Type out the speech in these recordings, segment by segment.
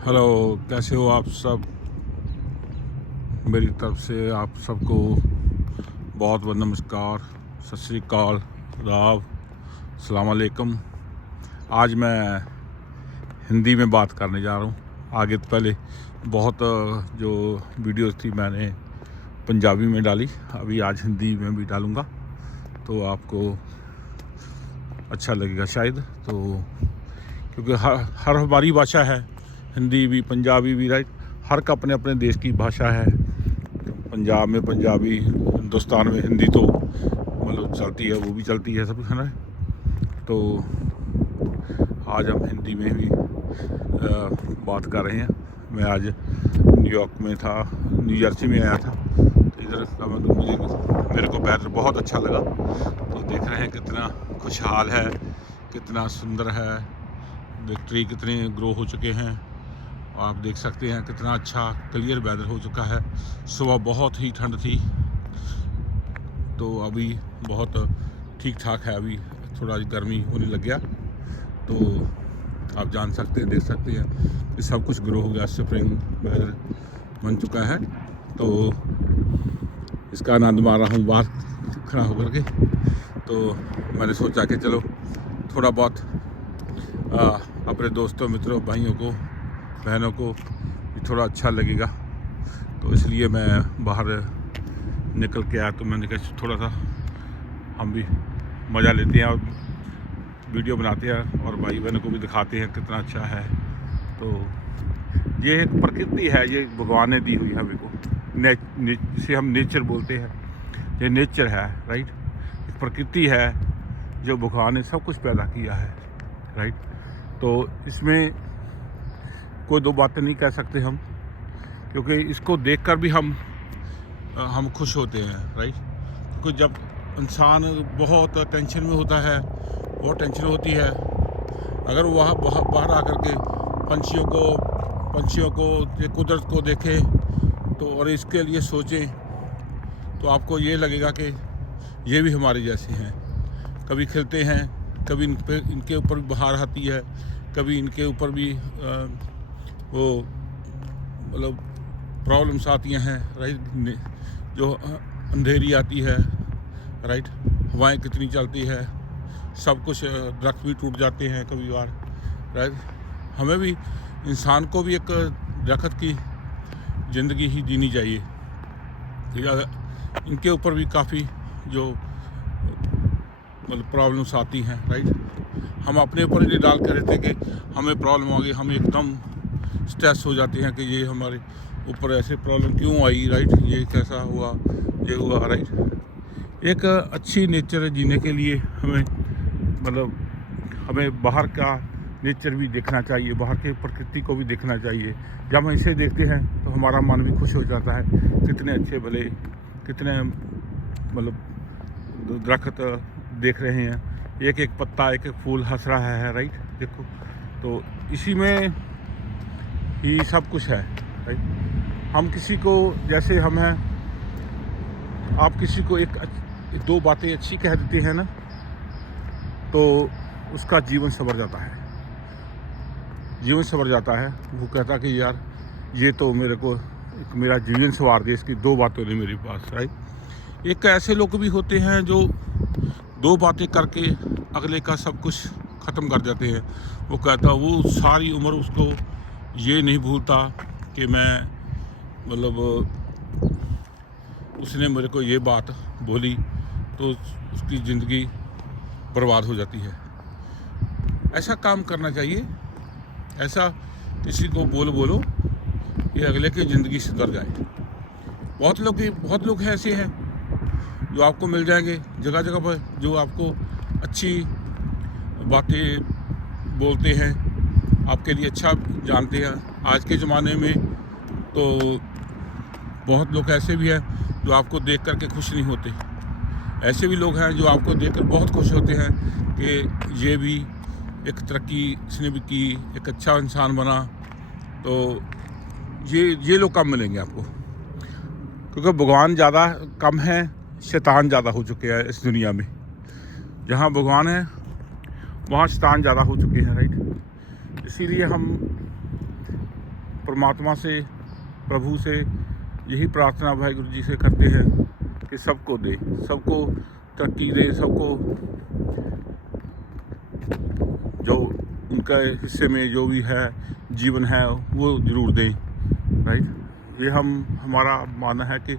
Hello, कैसे हो आप सब। मेरी तरफ से आप सबको बहुत बहुत नमस्कार, सत श्री अकाल, आदाब, अस्सलाम वालेकुम। आज मैं हिंदी में बात करने जा रहा हूँ। आगे तो पहले बहुत जो वीडियोस थी मैंने पंजाबी में डाली, अभी आज हिंदी में भी डालूँगा तो आपको अच्छा लगेगा शायद। तो क्योंकि हर हमारी भाषा है, हिंदी भी पंजाबी भी, राइट। हर का अपने अपने देश की भाषा है। पंजाब में पंजाबी, हिंदुस्तान में हिंदी तो मतलब चलती है, वो भी चलती है सब, है ना। तो आज हम हिंदी में भी बात कर रहे हैं। मैं आज न्यूयॉर्क में था, न्यू जर्सी में आया था, तो इधर का मेरे को वेदर बहुत अच्छा लगा। तो देख रहे हैं कितना खुशहाल है, कितना सुंदर है, ट्री कितने ग्रो हो चुके हैं। आप देख सकते हैं कितना अच्छा क्लियर वेदर हो चुका है। सुबह बहुत ही ठंड थी, तो अभी बहुत ठीक ठाक है। अभी थोड़ा गर्मी होने लग गया, तो आप जान सकते हैं, देख सकते हैं कि सब कुछ ग्रो हो गया, स्प्रिंग वेदर बन चुका है। तो इसका आनंद मार रहा हूँ बाहर खड़ा होकर के। तो मैंने सोचा कि चलो थोड़ा बहुत अपने दोस्तों, मित्रों, भाइयों को, बहनों को थोड़ा अच्छा लगेगा, तो इसलिए मैं बाहर निकल के आया। तो मैंने कहा थोड़ा सा हम भी मज़ा लेते हैं और वीडियो बनाते हैं और भाई बहनों को भी दिखाते हैं कितना अच्छा है। तो ये एक प्रकृति है, ये भगवान ने दी हुई है हमें को, जिसे हम नेचर बोलते हैं। ये नेचर है, राइट। एक प्रकृति है जो भगवान ने सब कुछ पैदा किया है, राइट। तो इसमें कोई दो बातें नहीं कह सकते हम, क्योंकि इसको देखकर भी हम खुश होते हैं, राइट। क्योंकि जब इंसान बहुत टेंशन में होता है, बहुत टेंशन होती है, अगर वह बाहर आकर के पंछियों को ये कुदरत को देखें तो और इसके लिए सोचें, तो आपको ये लगेगा कि ये भी हमारे जैसे हैं। कभी खिलते हैं, कभी इनके ऊपर भी बहार आती है, कभी इनके ऊपर भी वो मतलब प्रॉब्लम्स आती हैं, राइट। जो अंधेरी आती है, राइट। हवाएं कितनी चलती है, सब कुछ, दरख्त भी टूट जाते हैं कभी बार, राइट। हमें भी, इंसान को भी एक दरख्त की ज़िंदगी ही जीनी चाहिए। तो इनके ऊपर भी काफ़ी जो मतलब प्रॉब्लम्स आती हैं, राइट। हम अपने ऊपर ये डाल कर रहते हैं कि हमें प्रॉब्लम आ गई, हम एकदम स्ट्रेस हो जाते हैं कि ये हमारे ऊपर ऐसे प्रॉब्लम क्यों आई, राइट। ये कैसा हुआ, ये हुआ, राइट। एक अच्छी नेचर जीने के लिए हमें बाहर का नेचर भी देखना चाहिए, बाहर के प्रकृति को भी देखना चाहिए। जब हम इसे देखते हैं तो हमारा मन भी खुश हो जाता है। कितने अच्छे भले, कितने मतलब दरख्त देख रहे हैं, एक एक पत्ता, एक एक फूल हंस रहा है, राइट। देखो, तो इसी में ही सब कुछ है, राइट। हम किसी को, जैसे हम हैं, आप किसी को एक दो बातें अच्छी कह देते हैं ना, तो उसका जीवन संवर जाता है, जीवन संवर जाता है। वो कहता कि यार ये तो मेरे को एक मेरा जीवन संवार दे, इसकी दो बातों ने मेरे पास, राइट। एक ऐसे लोग भी होते हैं जो दो बातें करके अगले का सब कुछ ख़त्म कर देते हैं। वो कहता, वो सारी उम्र उसको ये नहीं भूलता कि मैं मतलब उसने मेरे को ये बात बोली, तो उसकी ज़िंदगी बर्बाद हो जाती है। ऐसा काम करना चाहिए, ऐसा किसी को बोलो कि अगले की ज़िंदगी सुधर जाए। बहुत लोग ऐसे हैं जो आपको मिल जाएंगे जगह जगह पर, जो आपको अच्छी बातें बोलते हैं, आपके लिए अच्छा जानते हैं। आज के ज़माने में तो बहुत लोग ऐसे भी हैं जो आपको देख कर के खुश नहीं होते। ऐसे भी लोग हैं जो आपको देखकर बहुत खुश होते हैं कि ये भी एक तरक्की इसने भी की, एक अच्छा इंसान बना। तो ये लोग कम मिलेंगे आपको, क्योंकि भगवान ज़्यादा कम है, शैतान ज़्यादा हो चुके हैं इस दुनिया में। जहाँ भगवान है वहाँ शैतान ज़्यादा हो चुके हैं, राइट। इसीलिए हम परमात्मा से, प्रभु से यही प्रार्थना वाहिगुरु जी से करते हैं कि सबको दे, सबको तरक्की दे, सबको जो उनका हिस्से में जो भी है जीवन है वो ज़रूर दें, राइट। ये हमारा मानना है कि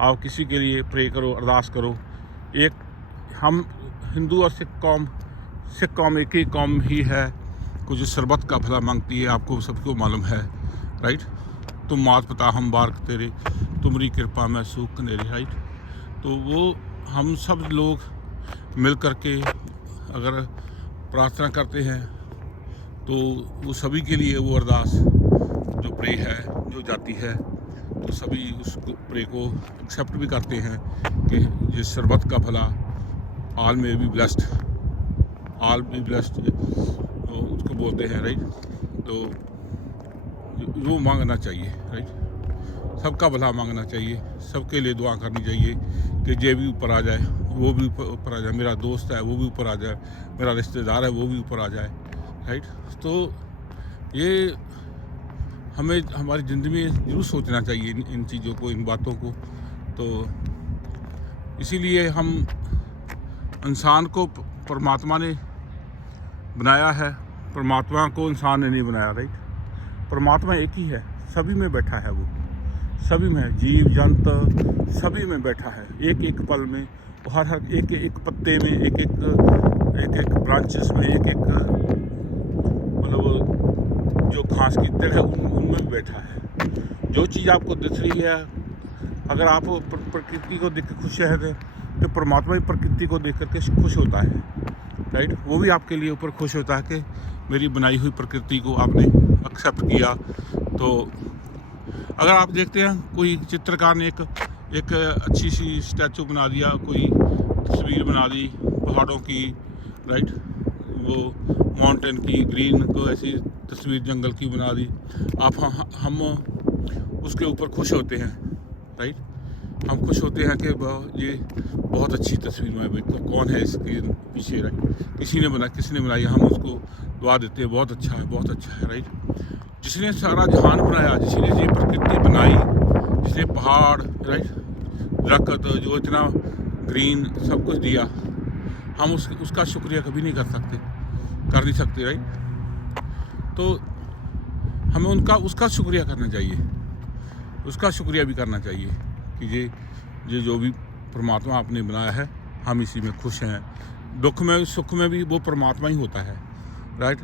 आप किसी के लिए प्रे करो, अरदास करो। एक हम हिंदू और सिख कौम एक ही कौम ही है को जो शरबत का भला मांगती है, आपको सबको मालूम है, राइट। तुम मात पिता हम बारक तेरे, तुम्हारी कृपा में सूख नेरे, राइट। तो वो हम सब लोग मिल कर के अगर प्रार्थना करते हैं तो वो सभी के लिए वो अरदास जो प्रे है जो जाती है, तो सभी उस प्रे को एक्सेप्ट भी करते हैं कि ये शरबत का भला आल में भी ब्लेस्ड, आल भी ब्लेस्ड तो उसको बोलते हैं, राइट। तो वो मांगना चाहिए, राइट। सबका भला मांगना चाहिए, सबके लिए दुआ करनी चाहिए कि ये भी ऊपर आ जाए, वो भी ऊपर आ जाए, मेरा दोस्त है वो भी ऊपर आ जाए, मेरा रिश्तेदार है वो भी ऊपर आ जाए, राइट। तो ये हमें हमारी ज़िंदगी में ज़रूर सोचना चाहिए इन चीज़ों को, इन बातों को। तो इसीलिए हम इंसान को परमात्मा ने बनाया है, परमात्मा को इंसान ने नहीं बनाया, राइट। परमात्मा एक ही है, सभी में बैठा है, वो सभी में, जीव जंतु सभी में बैठा है, एक एक पल में, हर एक एक पत्ते में, एक एक ब्रांचेस में, एक मतलब जो घास की तड़ है उनमें भी बैठा है। जो चीज़ आपको दिख रही है, अगर आप प्रकृति को देख कर खुश है तो परमात्मा भी प्रकृति को देख करके खुश होता है, राइट। वो भी आपके लिए ऊपर खुश होता है कि मेरी बनाई हुई प्रकृति को आपने एक्सेप्ट किया। तो अगर आप देखते हैं कोई चित्रकार ने एक अच्छी सी स्टैचू बना दिया, कोई तस्वीर बना दी पहाड़ों की, राइट, वो माउंटेन की, ग्रीन को ऐसी तस्वीर जंगल की बना दी, हम उसके ऊपर खुश होते हैं, राइट। हम खुश होते हैं कि ये बहुत अच्छी तस्वीर में भाई कौन है इसके पीछे, राइट। किसने बनाई, हम उसको दुआ देते हैं, बहुत अच्छा है, बहुत अच्छा है, राइट। जिसने सारा जहान बनाया, जिसने ये प्रकृति बनाई, जिसने पहाड़, राइट, दरख्त, जो इतना ग्रीन सब कुछ दिया, हम उसका शुक्रिया कभी नहीं कर नहीं सकते, राइट। तो हमें उसका शुक्रिया करना चाहिए, उसका शुक्रिया भी करना चाहिए कि ये जो भी परमात्मा आपने बनाया है, हम इसी में खुश हैं। दुख में सुख में भी वो परमात्मा ही होता है, राइट।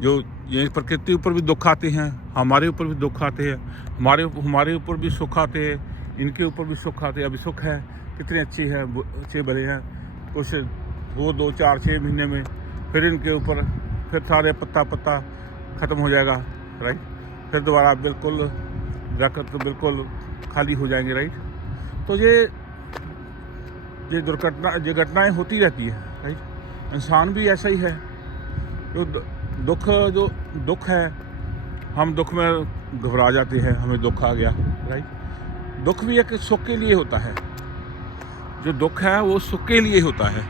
जो ये प्रकृति ऊपर भी दुख आते हैं, हमारे ऊपर भी दुख आते हैं, हमारे ऊपर भी सुख आते हैं, इनके ऊपर भी सुख आते हैं। अभी सुख है, कितने अच्छे भले हैं, कुछ 2 4 6 महीने में फिर इनके ऊपर फिर सारे पत्ता ख़त्म हो जाएगा, राइट। फिर दोबारा बिल्कुल दरख्त बिल्कुल खाली हो जाएंगे, राइट। तो ये घटनाएँ होती रहती है, राइट। इंसान भी ऐसा ही है, जो दुख है, हम दुख में घबरा जाते हैं, हमें दुख आ गया, राइट। दुख भी एक सुख के लिए होता है, जो दुख है वो सुख के लिए होता है।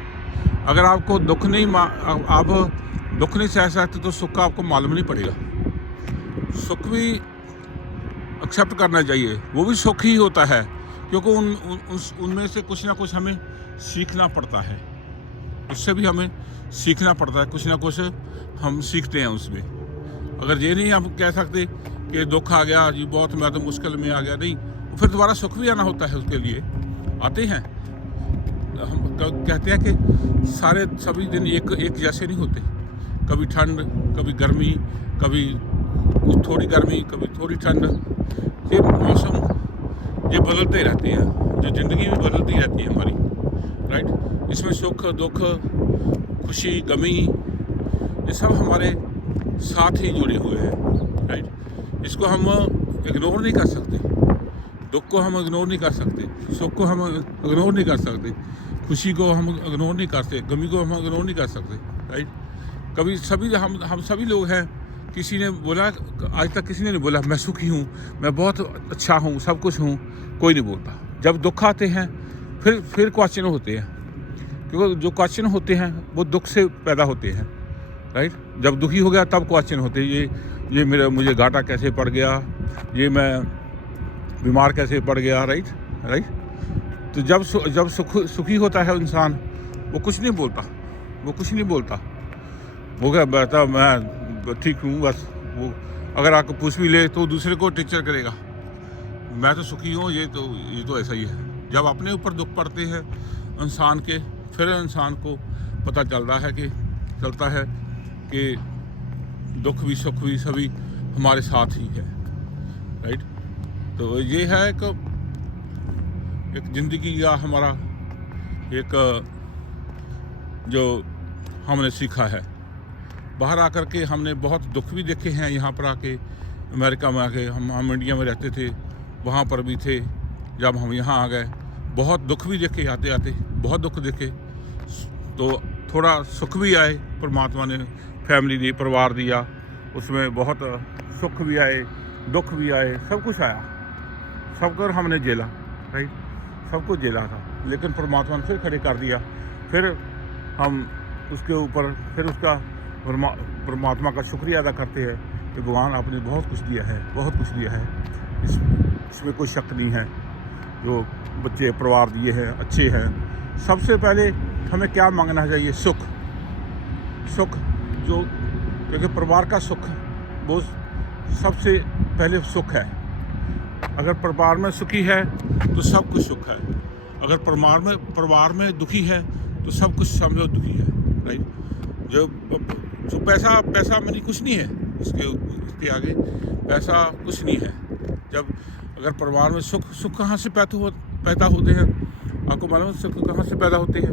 अगर आपको आप दुख नहीं सह सकते तो सुख का आपको मालूम नहीं पड़ेगा। सुख भी एक्सेप्ट करना चाहिए, वो भी सुख ही होता है, क्योंकि उनमें से कुछ ना कुछ हमें सीखना पड़ता है, उससे भी हमें सीखना पड़ता है, कुछ ना कुछ हम सीखते हैं उसमें। अगर ये नहीं हम कह सकते कि दुख आ गया जी, बहुत मैं तो मुश्किल में आ गया, नहीं, फिर दोबारा सुख भी आना होता है, उसके लिए आते हैं। हम कहते हैं कि सभी दिन एक जैसे नहीं होते, कभी ठंड, कभी गर्मी, कभी थोड़ी गर्मी, कभी थोड़ी ठंड, ये मौसम ये बदलते रहते हैं, जो ज़िंदगी भी बदलती रहती है हमारी, राइट। इसमें सुख दुख, खुशी गमी, ये सब हमारे साथ ही जुड़े हुए हैं, राइट। इसको हम इग्नोर नहीं कर सकते, दुख को हम इग्नोर नहीं कर सकते, सुख को हम इग्नोर नहीं कर सकते, खुशी को हम इग्नोर नहीं करते, गमी को हम इग्नोर नहीं कर सकते, राइट। कभी हम सभी लोग हैं, किसी ने बोला, आज तक किसी ने नहीं बोला मैं सुखी हूँ, मैं बहुत अच्छा हूँ, सब कुछ हूँ, कोई नहीं बोलता। जब दुख आते हैं फिर क्वेश्चन होते हैं, क्योंकि जो क्वेश्चन होते हैं वो दुख से पैदा होते हैं, राइट। जब दुखी हो गया तब क्वेश्चन होते ये मुझे घाटा कैसे पड़ गया, ये मैं बीमार कैसे पड़ गया, राइट। तो जब सुखी होता है इंसान, वो कुछ नहीं बोलता, वो क्या कहता मैं ठीक हूँ बस। वो अगर आपको पूछ भी ले तो दूसरे को टीचर करेगा, मैं तो सुखी हूँ, ये तो ऐसा ही है। जब अपने ऊपर दुख पड़ते हैं इंसान के, फिर इंसान को पता चलता है कि दुख भी सुख भी सभी हमारे साथ ही है, राइट। तो ये है एक ज़िंदगी का हमारा एक जो हमने सीखा है। बाहर आकर के हमने बहुत दुख भी देखे हैं। यहाँ पर आके अमेरिका में आके हम इंडिया में रहते थे, वहाँ पर भी थे। जब हम यहाँ आ गए बहुत दुख भी देखे, आते बहुत दुख देखे, तो थोड़ा सुख भी आए। परमात्मा ने फैमिली दी, परिवार दिया, उसमें बहुत सुख भी आए, दुख भी आए, सब कुछ आया, सब कर हमने झेला, राइट। सबको झेला था, लेकिन परमात्मा ने फिर खड़े कर दिया। फिर हम उसके ऊपर फिर उसका परमात्मा का शुक्रिया अदा करते हैं कि भगवान आपने बहुत कुछ दिया है, इसमें कोई शक नहीं है। जो बच्चे परिवार दिए हैं अच्छे हैं। सबसे पहले हमें क्या मांगना चाहिए? सुख, जो क्योंकि परिवार का सुख वो सबसे पहले सुख है। अगर परिवार में सुखी है तो सब कुछ सुख है। अगर परिवार में दुखी है तो सब कुछ समझो दुखी है, राइट। जो पैसा मनी कुछ नहीं है, इसके आगे पैसा कुछ नहीं है। जब अगर परिवार में सुख कहाँ से पैदा होते हैं? आपको मालूम है सुख कहाँ से पैदा होते हैं?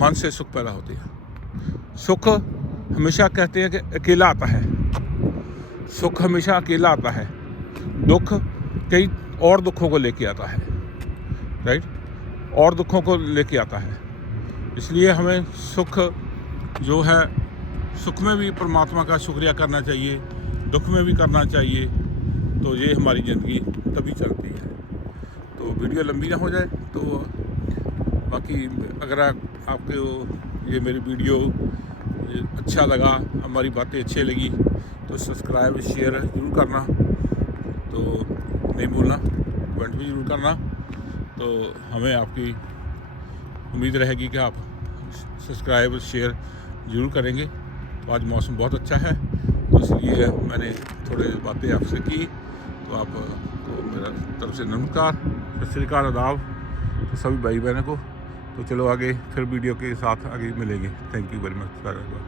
मन से सुख पैदा होते हैं। सुख हमेशा कहते हैं कि अकेला आता है, सुख हमेशा अकेला आता है। दुख कई और दुखों को लेके आता है, राइट, और दुखों को लेके आता है। इसलिए हमें सुख जो है, सुख में भी परमात्मा का शुक्रिया करना चाहिए, दुख में भी करना चाहिए। तो ये हमारी ज़िंदगी तभी चलती है। तो वीडियो लंबी ना हो जाए, तो बाकी अगर आपको ये मेरी वीडियो अच्छा लगा, हमारी बातें अच्छी लगी, तो सब्सक्राइब शेयर ज़रूर करना, तो नहीं भूलना, कमेंट भी ज़रूर करना। तो हमें आपकी उम्मीद रहेगी कि आप सब्सक्राइब शेयर ज़रूर करेंगे। तो आज मौसम बहुत अच्छा है, तो इसलिए मैंने थोड़ी बातें आपसे की। तो आपको मेरा तरफ से नमस्कार, सत श्री अकाल, आदाब तो सभी भाई बहनों को। तो चलो आगे फिर वीडियो के साथ आगे मिलेंगे। Thank you very much.